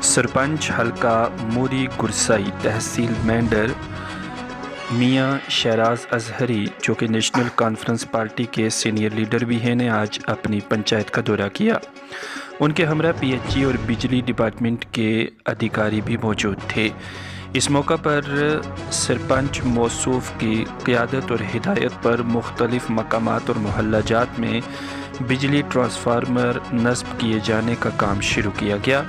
सरपंच हल्का मूरी गुरसाई तहसील मेंढर मियां शहराज अजहरी, जो कि नेशनल कॉन्फ्रेंस पार्टी के सीनियर लीडर भी हैं, ने आज अपनी पंचायत का दौरा किया। उनके हमरा पीएचई और बिजली डिपार्टमेंट के अधिकारी भी मौजूद थे। इस मौका पर सरपंच मौसूफ की क़ियादत और हिदायत पर मुख्तलिफ मकामात और मोहल्लाजात में बिजली ट्रांसफार्मर नस्ब किए जाने का काम शुरू किया गया।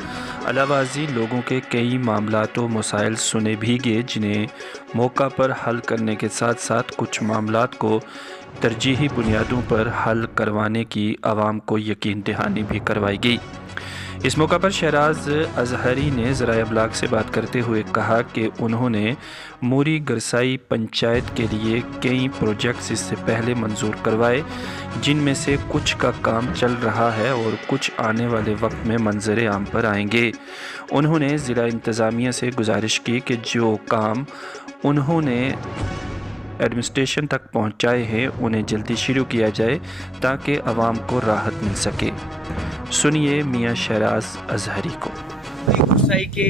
अलावाजी लोगों के कई मामलात व मसाइल सुने भी गए, जिन्हें मौका पर हल करने के साथ साथ कुछ मामलात को तरजीही बुनियादों पर हल करवाने की आवाम को यकीन दहानी भी करवाई गई। इस मौका पर शहराज अजहरी ने ज़राए अबलाग से बात करते हुए कहा कि उन्होंने मूरी गुरसाई पंचायत के लिए कई प्रोजेक्ट्स इससे पहले मंजूर करवाए, जिनमें से कुछ का काम चल रहा है और कुछ आने वाले वक्त में मंजर आम पर आएंगे। उन्होंने ज़िला इंतज़ामिया से गुजारिश की कि जो काम उन्होंने एडमिनिस्ट्रेशन तक पहुँचाए हैं उन्हें जल्दी शुरू किया जाए ताकि आवाम को राहत मिल सके। सुनिए मियां शहराज अजहरी को। गुरसाई के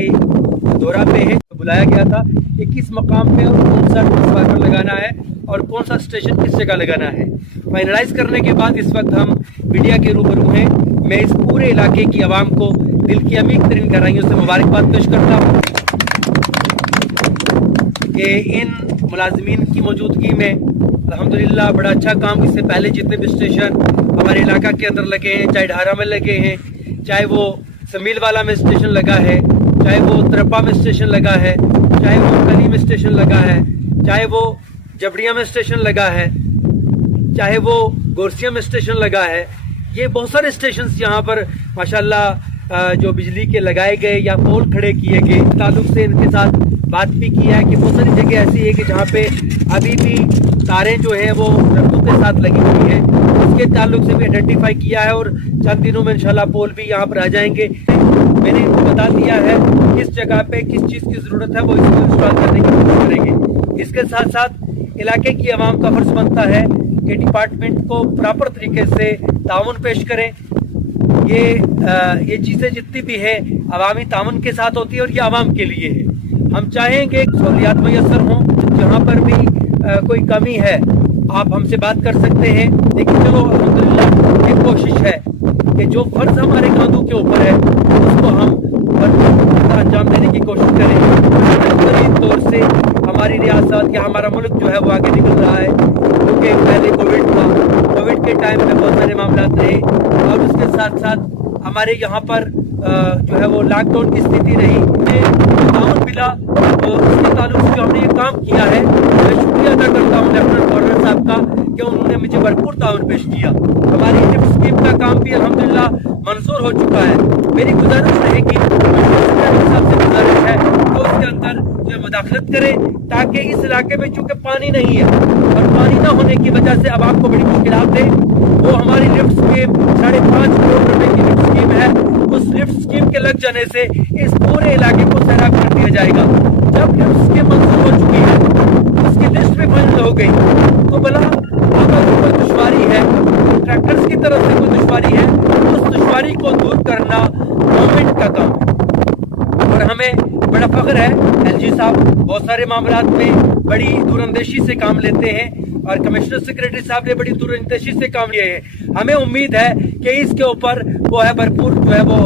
दौरा पे है, बुलाया गया था कि किस मकाम पे और कौन सा ट्रांसफार्मर लगाना है और कौन सा स्टेशन किस जगह लगाना है। फाइनलाइज करने के बाद इस वक्त हम मीडिया के रूबरू हैं। मैं इस पूरे इलाके की आवाम को दिल की अमीर तरीन गहराइयों से मुबारकबाद पेश करता हूँ कि इन मुलाजमीन की मौजूदगी में अल्हम्दुलिल्लाह बड़ा अच्छा काम, इससे पहले जितने भी स्टेशन हमारे इलाका के अंदर लगे हैं, चाहे ढारा में लगे हैं, चाहे वो समील वाला में स्टेशन लगा है, चाहे वो तरपा में स्टेशन लगा है, चाहे वो कली में स्टेशन लगा है, चाहे वो जबड़िया में स्टेशन लगा है, चाहे वो गोरसिया में स्टेशन लगा है। ये बहुत सारे स्टेशन यहाँ पर माशाल्लाह जो बिजली के लगाए गए या पोल खड़े किए गए। ताल्लुक से इनके साथ बात भी की है कि बहुत सारी जगह ऐसी है कि जहाँ पे अभी भी तारें जो है वो रफ्तों के साथ लगी हुई है, उसके ताल्लुक से भी आइडेंटिफाई किया है और चंद दिनों में इंशाल्लाह पोल भी यहाँ पर आ जाएंगे। मैंने इनको बता दिया है किस जगह पे किस चीज़ की ज़रूरत है, वो इसको इंस्टॉल करने की कोशिश करेंगे। इसके साथ साथ इलाके की आवाम का फर्ज बनता है कि डिपार्टमेंट को प्रॉपर तरीके से ताउन पेश करें। ये चीज़ें जितनी भी है अवामी ताउन के साथ होती है और ये आवाम के लिए है। हम चाहेंगे सहूलियात मैसर हों, जहाँ पर भी कोई कमी है आप हमसे बात कर सकते हैं। लेकिन चलो अल्हम्दुलिल्लाह ये कोशिश है कि जो फर्ज हमारे कांधों के ऊपर है उसको हम अंजाम देने की कोशिश करें। बेहतरीन तौर से हमारी रियासत या हमारा मुल्क जो है वो आगे निकल रहा है, क्योंकि पहले कोविड था, कोविड के टाइम में बहुत सारे मामला रहे और उसके साथ साथ हमारे यहाँ पर जो है वो लॉकडाउन की स्थिति रही। ताउन मिला तो उसके ताल्लुक से जो हमने ये काम किया है, मैं शुक्रिया अदा करता हूँ लेफ्टिनेंट गवर्नर साहब का कि उन्होंने मुझे भरपूर ताउन पेश किया। हमारी लिफ्ट स्कीम का काम भी अल्हम्दुलिल्लाह मंजूर हो चुका है। मेरी गुजारिश रहेगी, साहब से गुजारिश है तो उसके अंदर जो मुदाखलत करें, ताकि इस इलाके में चूँकि पानी नहीं है और पानी ना होने की वजह से अब आपको बड़ी मुश्किलात है। वो हमारी लिफ्ट स्कीम 5.5 करोड़ रुपए की लिफ्ट स्कीम है। उस लिफ्ट स्कीम के लग जाने से इस पूरे इलाके को सैराब कर दिया जाएगा। जब लिफ्ट स्कीम मंजूर हो चुकी है, उसकी लिस्ट में फाइनल हो गई, तो भला अगर कोई दुश्वारी है, कॉन्ट्रैक्टर्स की तरफ से कोई दुश्वारी है, उस दुश्वारी को दूर करना गवर्नमेंट का काम है। और हमें बड़ा फख्र है, एलजी साहब बहुत सारे मामलात में बड़ी दूरंदेशी से काम लेते हैं और कमिश्नर सेक्रेटरी साहब ने बड़ी दूरंदेशी से काम लिए हैं। हमें उम्मीद है कि इसके ऊपर वो है भरपूर जो है वो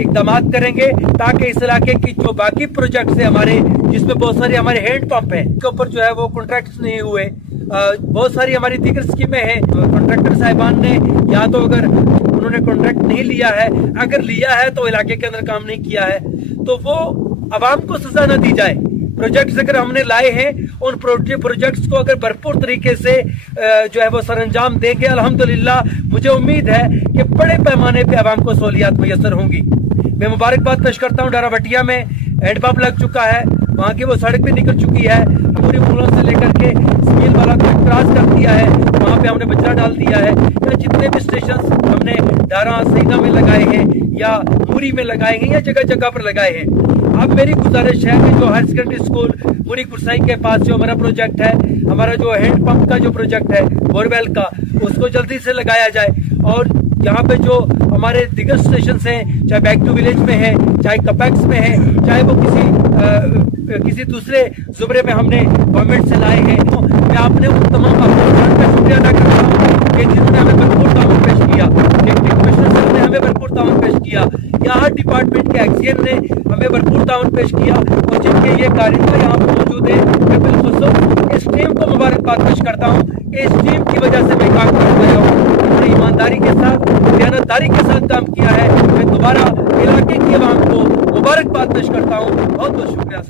इकदाम करेंगे, ताकि इस इलाके की जो बाकी प्रोजेक्ट्स है हमारे, जिसमें बहुत सारे हमारे हैंड पंप है, उसके ऊपर जो है वो कॉन्ट्रैक्ट्स नहीं हुए। बहुत सारी हमारी दीगर स्कीमें हैं, कॉन्ट्रैक्टर साहिबान ने या तो अगर उन्होंने कॉन्ट्रैक्ट नहीं लिया है, अगर लिया है तो इलाके के अंदर काम नहीं किया है, तो वो आवाम को सजा न दी जाए। प्रोजेक्ट्स अगर हमने लाए हैं, उन प्रोजेक्ट्स को अगर भरपूर तरीके से जो है वो सरअंजाम देंगे, अल्हम्दुलिल्लाह मुझे उम्मीद है कि बड़े पैमाने पे आवाम को सहूलियात मैसर होंगी। मैं मुबारकबाद पेश करता हूँ। डारावटिया में हैंड पंप लग चुका है, वहाँ की वो सड़क भी निकल चुकी है, पूरी पुलों से लेकर के स्कील वाला को क्रॉस कर दिया है, वहाँ पे हमने बजरा डाल दिया है। या जितने भी स्टेशन हमने डारा सईदा में लगाए हैं या मूरी में लगाए हैं या जगह जगह पर लगाए हैं। अब मेरी गुजारिश है कि जो हायर सेकेंडरी स्कूल मूरी गुरसाई के पास जो हमारा प्रोजेक्ट है, हमारा जो हैंड पंप का जो प्रोजेक्ट है बोरवेल का, उसको जल्दी से लगाया जाए। और यहाँ पे जो हमारे दिगर स्टेशन हैं, चाहे बैक टू विलेज में है, चाहे कपैक्स में है, चाहे वो किसी दूसरे जुमरे में हमने गवर्नमेंट से लाए हैं, तो मैं अपने उन तमाम अफसरान का शुक्रिया अदा करता हूँ कि जिन्होंने हमें भरपूर ताउन पेश किया। डिप्टी कमिश्नर साहब ने हमें भरपूर ताउन पेश किया, या हर डिपार्टमेंट के एक्सियन ने हमें भरपूर ताउन पेश किया, और जिनके ये कारिंदा यहाँ पर मौजूद है, मैं बिलखुसूस इस टीम को मुबारकबाद पेश करता हूँ। इस टीम की वजह से मैं काम कर पाया हूँ, इन्होंने ईमानदारी के साथ, दयानतदारी के साथ काम किया है। मैं दोबारा इलाके की आवाम को मुबारकबाद पेश करता हूँ। बहुत बहुत शुक्रिया।